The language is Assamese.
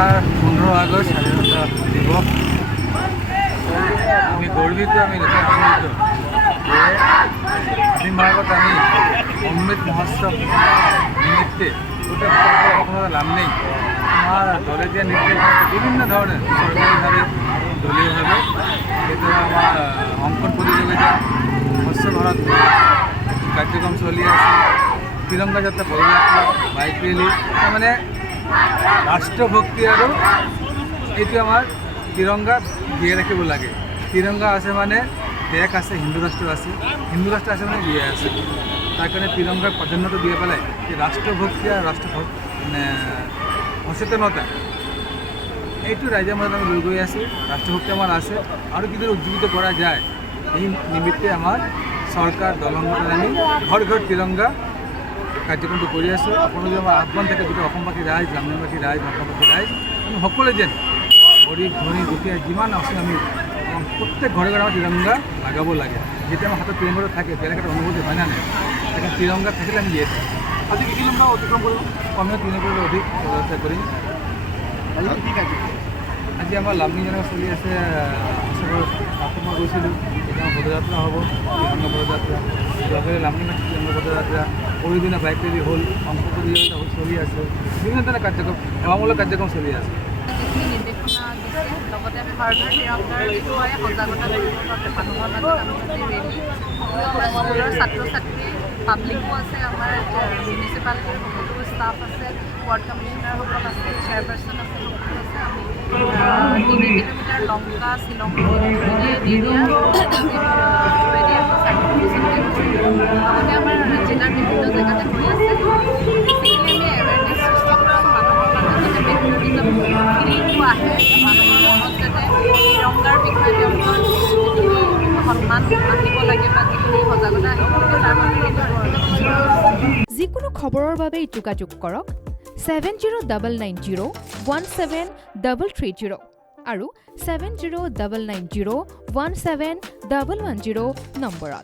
আর 15 আগস্ট স্বাধীনতা দিবস আমি গর্বিত, আমি আনন্দিত যে স্বাধীন ভারত আমি অমৃত মহোৎসব নিমিত্তে ওটা কখনো লাভ নেই। আমার দলে যে নির্দেশ বিভিন্ন ধরনের সরকারিভাবে দলীয়ভাবে এতে আমার অঙ্কন প্রতিযোগিতা স্বচ্ছ ভারত কার্যক্রম চলি আছে, তিরঙ্গা যাত্রা পদযাত্রা বাইক রেলি, মানে রাষ্ট্রভক্তি আৰু এইটো আমাৰ তিৰংগা জীয়াই ৰাখিব লাগে। তিৰংগা আছে মানে দেশ আছে, হিন্দু ৰাষ্ট্ৰ আছে, হিন্দু ৰাষ্ট্ৰ আছে মানে জীয়াই আছে। তাৰ কাৰণে তিৰংগাক প্ৰাধান্যতা দি পেলাই এই ৰাষ্ট্ৰভক্তি আৰু ৰাষ্ট্ৰ মানে সচেতনতা এইটো ৰাইজৰ মাজত আমি লৈ গৈ আছোঁ। ৰাষ্ট্ৰভক্তি আমাৰ আছে আৰু কিদৰে উজ্জীৱিত কৰা যায় এই নিমিত্তে আমাৰ চৰকাৰ দলংগত আমি ঘৰ ঘৰ তিৰংগা কাৰ্যক্ৰমটো কৰি আছোঁ। আপোনালোকে আমাৰ আহ্বান থাকে গোটেই অসমবাসী ৰাইজ, গ্ৰাম্যবাসী ৰাইজ, অসমবাসী ৰাইজ, আমি সকলোৱে যেন গৰীব ধনী দুখীয়া যিমান আছোঁ আমি প্ৰত্যেক ঘৰে ঘৰে আমাৰ তিৰংগা লগাব লাগে। যেতিয়া আমাৰ হাতত তিৰংগাটো থাকে বেলেগ এটা অনুভূতি হয় না নাই, সেইকাৰণে তিৰংগা থাকিলে আমি দিয়ে থাকোঁ। আজি কি কিলোমিটাৰ অতিক্ৰম কৰিব? কমেও 3 কিলোমিটাৰ অধিক পদযাত্ৰা কৰিম। আজি আমাৰ লামডিং যেনেকৈ চলি আছে, মই গৈছিলোঁ, এতিয়া পদযাত্ৰা হ'ব, তিৰংগা পদযাত্ৰা, যোৱাকালি লামডিং তিৰংগা পদযাত্ৰা, পৰিদিনা বাইক ৰেলি হ'ল, অংশ প্ৰতিযোগিতা চলি আছে, বিভিন্ন ধৰণৰ কাৰ্যক্ৰম, সেৱামূলক কাৰ্যক্ৰম চলি আছে। নিৰ্দেশনা দিছে, লগতে ভাৰতৰ তিৰংগাৰ বিষয়ে সজাগতা কৰিবৰ বাবে মানুহৰ মাজত আমি যদি ৰেলি, আমাৰ স্কুলৰ ছাত্ৰ ছাত্ৰী পাব্লিকো আছে, আমাৰ মিউনিচিপালিটিৰ সকলো ষ্টাফ আছে, ৱাৰ্ড কমিশ্যনাৰসকল আছে, চেয়াৰপাৰ্চন আছে, সকলো আছে। আমি 3 কিলোমিটাৰ লংকা শ্বিলং এৰিয়া লগতে আমাৰ জিলাৰ বিভিন্ন জেগাতে কৰি আছে। বেচিকেলি আমি এৱেৰনেছ সৃষ্টি কৰিছোঁ মানুহৰ মাজত, যাতে পেট্ৰিয়টিজম ফিলিংটো আহে, মানুহৰ মনত যাতে তিৰংগাৰ বিষয়ে তেওঁলোকৰ যিখিনি সন্মান আহিব লাগে বা যিখিনি সজাগতা আহিব লাগে তাৰ বাবে যিকোনো খবৰৰ বাবে যোগাযোগ কৰক 7099017330 আৰু 7099017110 নম্বৰত।